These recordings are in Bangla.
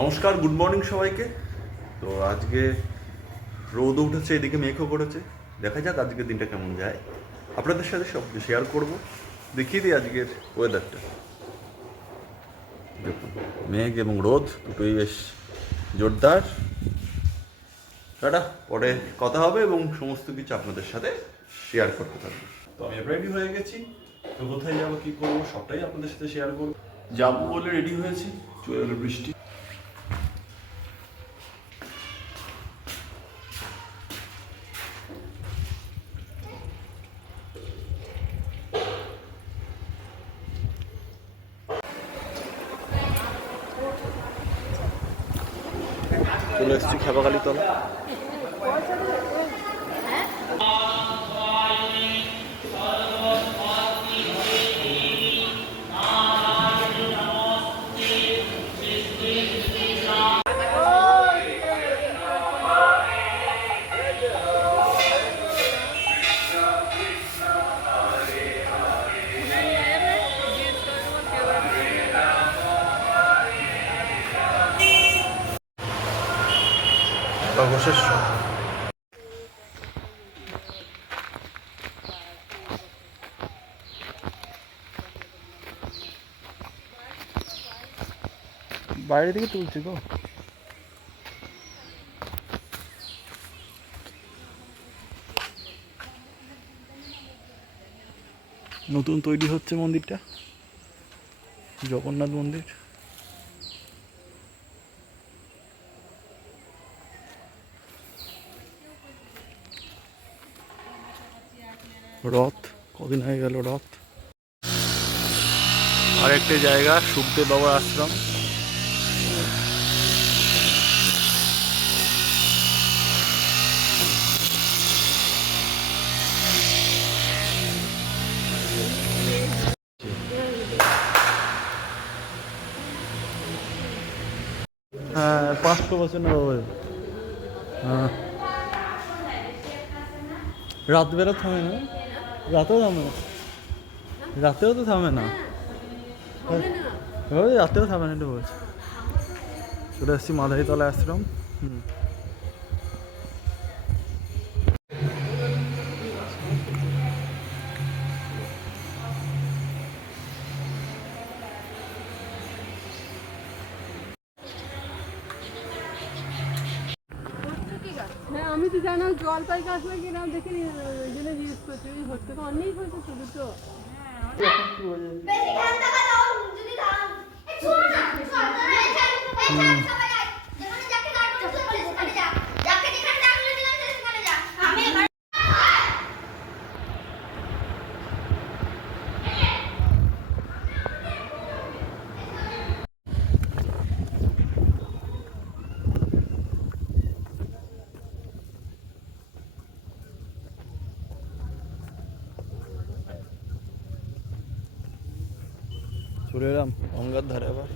নমস্কার, গুড মর্নিং সবাইকে। তো আজকে রোদও উঠেছে, এদিকে মেঘও করেছে। দেখা যাক আজকের দিনটা কেমন যায়। আপনাদের সাথে সব শেয়ার করব। দেখিয়ে দিই আজকের ওয়েদারটা। দেখুন, মেঘ এবং রোদ দুটোই বেশ জোরদার। টাটা, পরে কথা হবে এবং সমস্ত কিছু আপনাদের সাথে শেয়ার করতে থাকবো। তো আমি রেডি হয়ে গেছি। তো কোথায় যাবো, কী করবো, সবটাই আপনাদের সাথে শেয়ার করবো। যাবো বলে রেডি হয়েছি, চলে এলো বৃষ্টি। চলে এসেছি খেপাখালি তলা। অবশেষ বাইরে থেকে তুলছি তো। নতুন তৈরি হচ্ছে মন্দিরটা, জগন্নাথ মন্দির। রথ কদিন হয়ে গেল রথ। আরেকটি জায়গা সুখদেব বাবার আশ্রম। হ্যাঁ, 500 বছর না বাবা। হ্যাঁ, রাতবেলা থামে না, রাতেও থামে না, রাতেও তো থামে না, ওই রাতেও থামে না। এটা বলছে চলে এসেছি মাদারীতলা আশ্রম। হ্যাঁ, আমি তো জানাম জলপাই গাছ লাগিয়ে দেখে জেনে জিজ্ঞেস করছি হচ্ছে তো অনেক হয়েছে শুধু তো। চলে এলাম গঙ্গার ধারে আবার।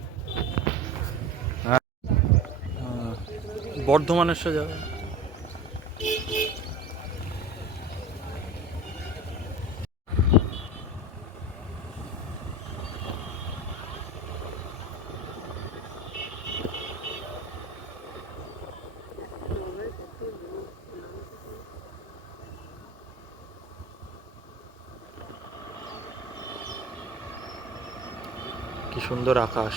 বর্ধমানেশ্বর যাবে। কি সুন্দর আকাশ।